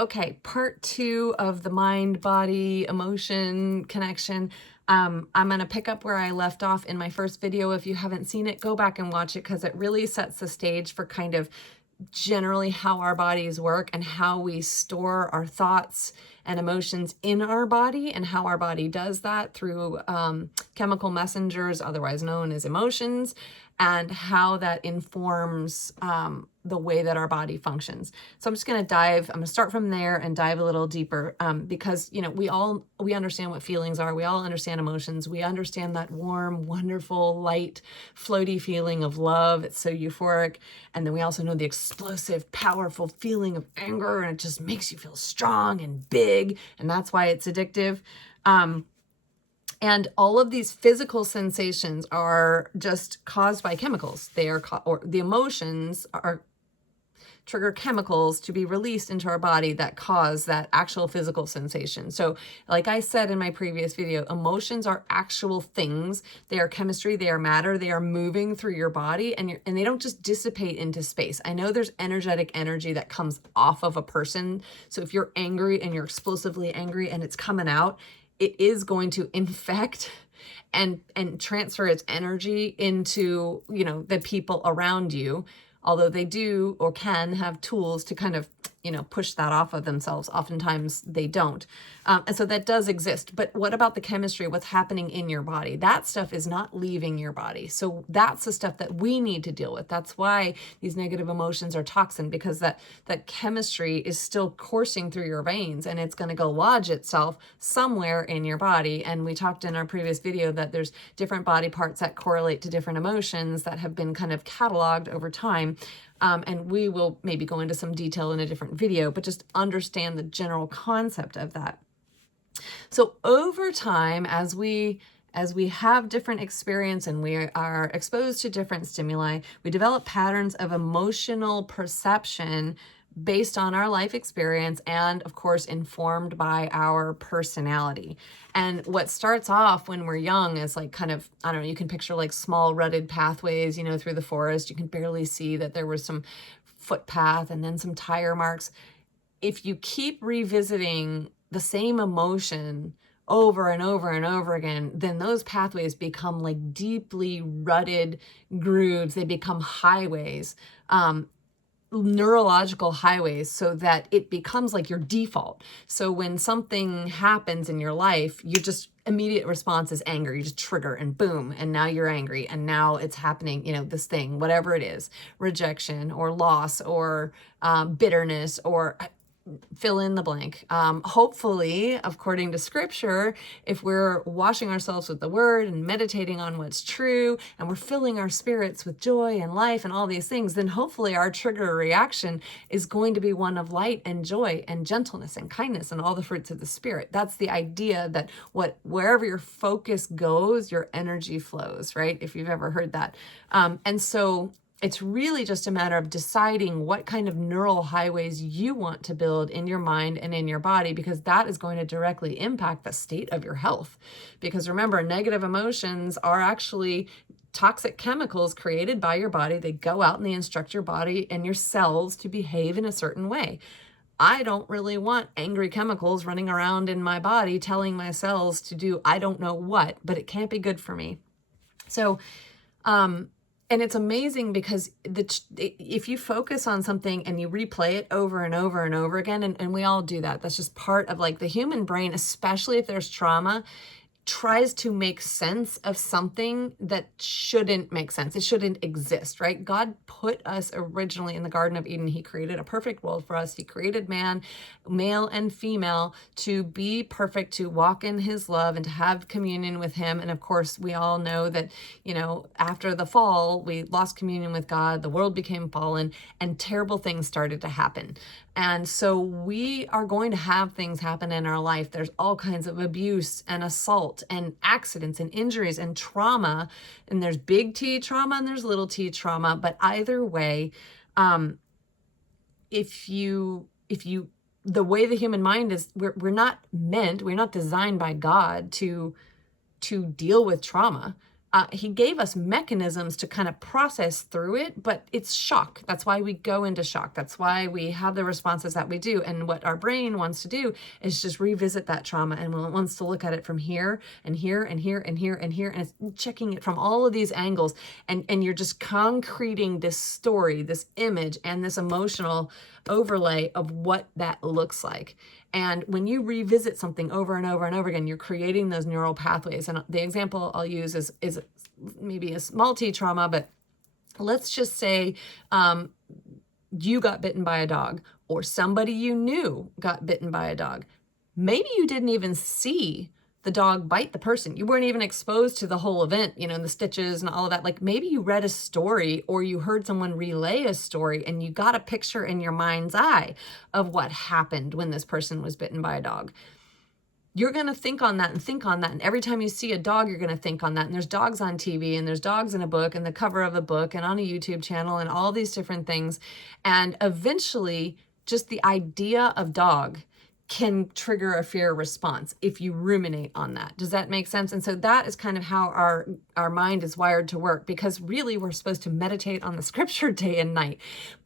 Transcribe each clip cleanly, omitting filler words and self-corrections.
Okay, part 2 of the mind, body, emotion connection. I'm going to pick up where I left off in my first video. If you haven't seen it, go back and watch it because it really sets the stage for kind of generally how our bodies work and how we store our thoughts and emotions in our body, and how our body does that through chemical messengers, otherwise known as emotions, and how that informs the way that our body functions. So I'm just going to start from there and dive a little deeper, because, you know, we understand what feelings are. We all understand emotions. We understand that warm, wonderful, light, floaty feeling of love. It's so euphoric. And then we also know the explosive, powerful feeling of anger, and it just makes you feel strong and big. And that's why it's addictive. And all of these physical sensations are just caused by chemicals. Or the emotions trigger chemicals to be released into our body that cause that actual physical sensation. So like I said in my previous video, emotions are actual things. They are chemistry, they are matter, they are moving through your body, and they don't just dissipate into space. I know there's energetic energy that comes off of a person. So if you're angry and you're explosively angry and it's coming out, it is going to infect and transfer its energy into, you know, the people around you. Although they do or can have tools to kind of, you know, push that off of themselves. Oftentimes they don't. And so that does exist. But what about the chemistry? What's happening in your body? That stuff is not leaving your body. So that's the stuff that we need to deal with. That's why these negative emotions are toxin, because that chemistry is still coursing through your veins, and it's going to go lodge itself somewhere in your body. And we talked in our previous video that there's different body parts that correlate to different emotions that have been kind of cataloged over time. And we will maybe go into some detail in a different video, but just understand the general concept of that. So over time, as we have different experience and we are exposed to different stimuli, we develop patterns of emotional perception based on our life experience and, of course, informed by our personality. And what starts off when we're young is like kind of, I don't know, you can picture like small rutted pathways, you know, through the forest. You can barely see that there was some footpath and then some tire marks. If you keep revisiting the same emotion over and over and over again, then those pathways become like deeply rutted grooves. They become highways. Neurological highways, so that it becomes like your default. So when something happens in your life, your just immediate response is anger. You just trigger and boom, and now you're angry, and now it's happening, you know, this thing, whatever it is, rejection or loss or bitterness or fill in the blank. Hopefully, according to scripture, if we're washing ourselves with the word and meditating on what's true, and we're filling our spirits with joy and life and all these things, then hopefully our trigger reaction is going to be one of light and joy and gentleness and kindness and all the fruits of the spirit. That's the idea, that wherever your focus goes, your energy flows, right? If you've ever heard that. And so it's really just a matter of deciding what kind of neural highways you want to build in your mind and in your body, because that is going to directly impact the state of your health. Because remember, negative emotions are actually toxic chemicals created by your body. They go out and they instruct your body and your cells to behave in a certain way. I don't really want angry chemicals running around in my body telling my cells to do I don't know what, but it can't be good for me. So, and it's amazing because if you focus on something and you replay it over and over and over again, and we all do that, that's just part of like the human brain, especially if there's trauma, tries to make sense of something that shouldn't make sense. It shouldn't exist, right? God put us originally in the Garden of Eden. He created a perfect world for us. He created man, male and female, to be perfect, to walk in his love and to have communion with him. And of course, we all know that, you know, after the fall, we lost communion with God, the world became fallen, and terrible things started to happen. And so we are going to have things happen in our life. There's all kinds of abuse and assault and accidents and injuries and trauma. And there's big T trauma and there's little t trauma. But either way, if you the way the human mind is, we're not designed by God to deal with trauma. He gave us mechanisms to kind of process through it, but it's shock. That's why we go into shock. That's why we have the responses that we do. And what our brain wants to do is just revisit that trauma, and it wants to look at it from here and here and here and here and here, and it's checking it from all of these angles. And you're just concreting this story, this image, and this emotional overlay of what that looks like. And when you revisit something over and over and over again, you're creating those neural pathways. And the example I'll use is maybe a multi-trauma, but let's just say you got bitten by a dog, or somebody you knew got bitten by a dog. Maybe you didn't even see the dog bite the person. You weren't even exposed to the whole event, you know, the stitches and all of that. Like maybe you read a story or you heard someone relay a story and you got a picture in your mind's eye of what happened when this person was bitten by a dog. You're going to think on that and think on that. And every time you see a dog, you're going to think on that. And there's dogs on TV, and there's dogs in a book, and the cover of a book, and on a YouTube channel, and all these different things. And eventually just the idea of dog can trigger a fear response if you ruminate on that. Does that make sense? And so that is kind of how our mind is wired to work, because really we're supposed to meditate on the scripture day and night.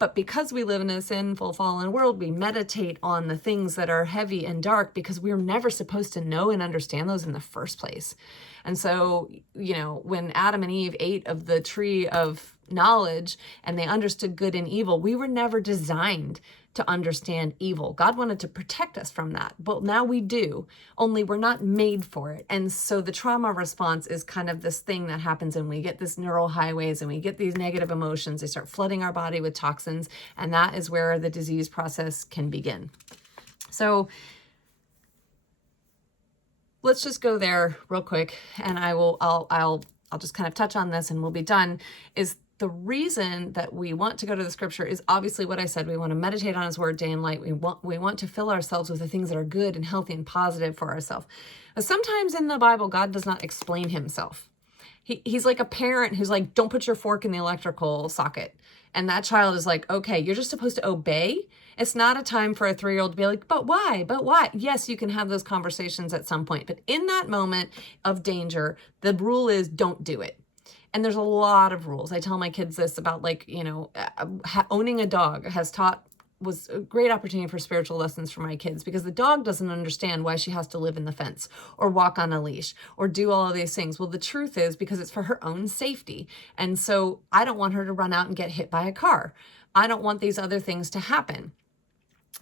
But because we live in a sinful, fallen world, we meditate on the things that are heavy and dark because we're never supposed to know and understand those in the first place. And so, you know, when Adam and Eve ate of the tree of knowledge and they understood good and evil, we were never designed to understand evil. God wanted to protect us from that, but now we do, only we're not made for it. And so the trauma response is kind of this thing that happens, and we get this neural highways and we get these negative emotions. They start flooding our body with toxins, and that is where the disease process can begin. So let's just go there real quick, and I'll just kind of touch on this and we'll be done. Is the reason that we want to go to the scripture is obviously what I said. We want to meditate on his word day and night. We want to fill ourselves with the things that are good and healthy and positive for ourselves. But sometimes in the Bible, God does not explain himself. He's like a parent who's like, don't put your fork in the electrical socket. And that child is like, okay, you're just supposed to obey. It's not a time for a 3-year-old to be like, but why? But why? Yes, you can have those conversations at some point. But in that moment of danger, the rule is don't do it. And there's a lot of rules. I tell my kids this about, like, you know, owning a dog was a great opportunity for spiritual lessons for my kids, because the dog doesn't understand why she has to live in the fence or walk on a leash or do all of these things. Well, the truth is because it's for her own safety. And so I don't want her to run out and get hit by a car. I don't want these other things to happen.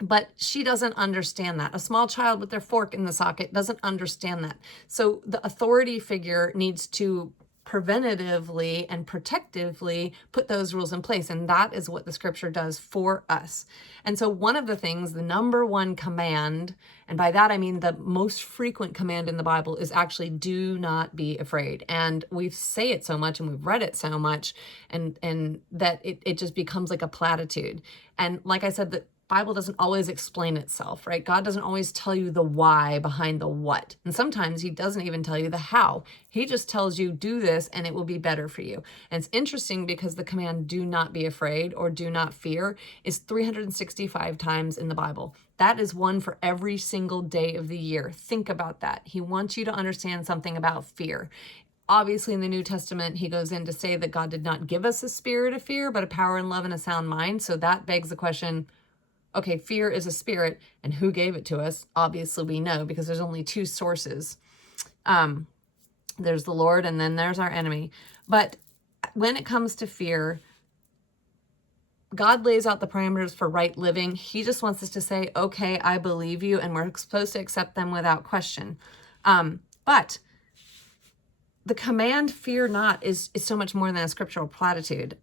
But she doesn't understand that. A small child with their fork in the socket doesn't understand that. So the authority figure needs to preventatively and protectively put those rules in place. And that is what the scripture does for us. And so one of the things, the number one command, and by that I mean the most frequent command in the Bible, is actually do not be afraid. And we say it so much and we've read it so much, and that it just becomes like a platitude. And like I said, the Bible doesn't always explain itself, right? God doesn't always tell you the why behind the what. And sometimes he doesn't even tell you the how. He just tells you, do this and it will be better for you. And it's interesting because the command do not be afraid or do not fear is 365 times in the Bible. That is one for every single day of the year. Think about that. He wants you to understand something about fear. Obviously, in the New Testament, he goes in to say that God did not give us a spirit of fear, but a power and love and a sound mind. So that begs the question, okay, fear is a spirit, and who gave it to us? Obviously, we know, because there's only two sources. There's the Lord, and then there's our enemy. But when it comes to fear, God lays out the parameters for right living. He just wants us to say, okay, I believe you, and we're supposed to accept them without question. But the command, fear not, is so much more than a scriptural platitude.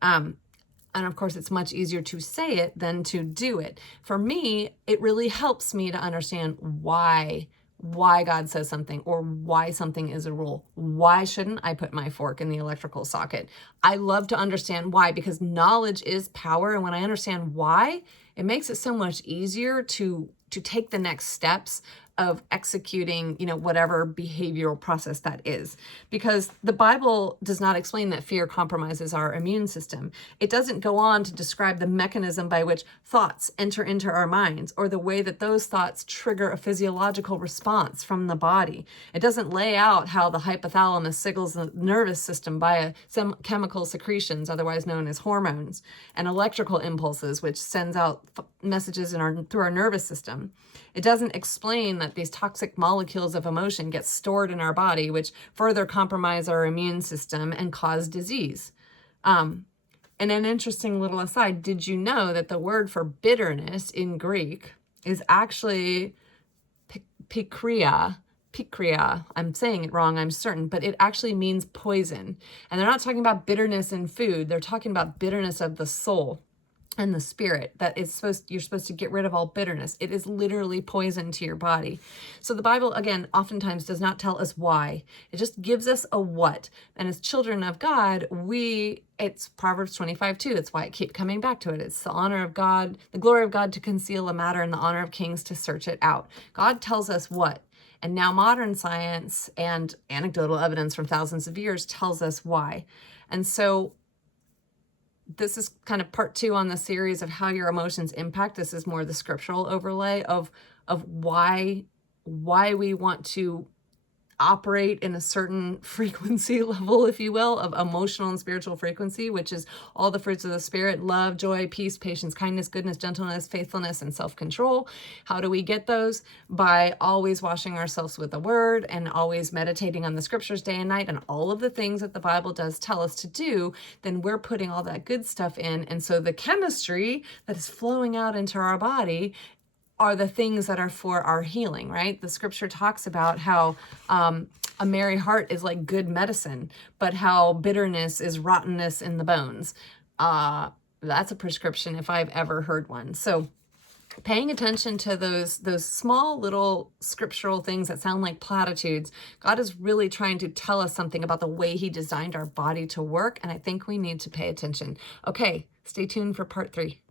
And of course, it's much easier to say it than to do it. For me, it really helps me to understand why God says something, or why something is a rule. Why shouldn't I put my fork in the electrical socket? I love to understand why, because knowledge is power. And when I understand why, it makes it so much easier to take the next steps of executing, whatever behavioral process that is. Because the Bible does not explain that fear compromises our immune system. It doesn't go on to describe the mechanism by which thoughts enter into our minds or the way that those thoughts trigger a physiological response from the body. It doesn't lay out how the hypothalamus signals the nervous system via some chemical secretions, otherwise known as hormones, and electrical impulses, which sends out messages through our nervous system. It doesn't explain that these toxic molecules of emotion get stored in our body, which further compromise our immune system and cause disease. And an interesting little aside, did you know that the word for bitterness in Greek is actually pikria? I'm saying it wrong, I'm certain, but it actually means poison. And they're not talking about bitterness in food. They're talking about bitterness of the soul and the spirit, that you're supposed to get rid of all bitterness. It is literally poison to your body. So the Bible, again, oftentimes does not tell us why. It just gives us a what. And as children of God, it's Proverbs 25:2. That's why I keep coming back to it. It's the honor of God, the glory of God to conceal a matter, and the honor of kings to search it out. God tells us what. And now modern science and anecdotal evidence from thousands of years tells us why. And so this is kind of part 2 on the series of how your emotions impact. This is more the scriptural overlay of why we want to operate in a certain frequency level, if you will, of emotional and spiritual frequency, which is all the fruits of the Spirit: love, joy, peace, patience, kindness, goodness, gentleness, faithfulness, and self-control. How do we get those? By always washing ourselves with the word and always meditating on the scriptures day and night and all of the things that the Bible does tell us to do. Then we're putting all that good stuff in. And so the chemistry that is flowing out into our body are the things that are for our healing, right? The scripture talks about how a merry heart is like good medicine, but how bitterness is rottenness in the bones. That's a prescription if I've ever heard one. So paying attention to those small little scriptural things that sound like platitudes, God is really trying to tell us something about the way he designed our body to work, and I think we need to pay attention. Okay, stay tuned for part 3.